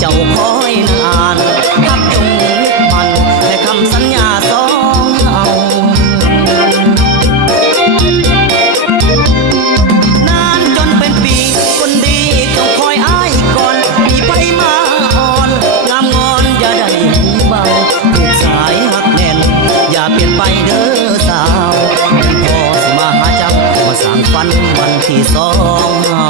เจ้าคอยนานพักจงยึดมันแต่คำสัญญาสองเอานานจนเป็นปีคนดีจงคอยอ้ายก่อนมีไผมาอ่อนงามงอนอย่าได้หูเบาผูกสายหักแน่นอย่าเปลี่ยนไปเด้อสาวพอสิมาหาเจ้ามาสั่งฝันวันที่สองเฮา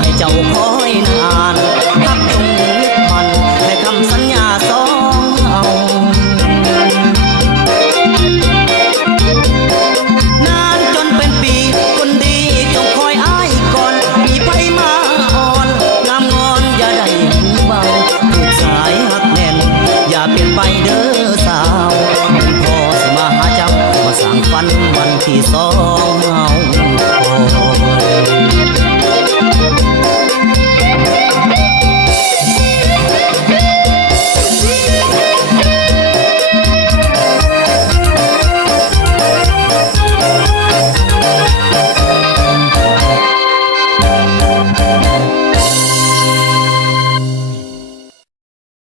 ให้เจ้าคอยนานพักจงยึดมันในคำสัญญาสองเอานานจนเป็นปีคนดีจงคอยอ้ายก่อนมีไผมาอ่อนงามงอนอย่าได้หูเบาผูกสายหักแน่นอย่าเปลี่ยนไปเด้อสาวพอสิมาหาเจ้ามาสั่งฝันวันที่สอง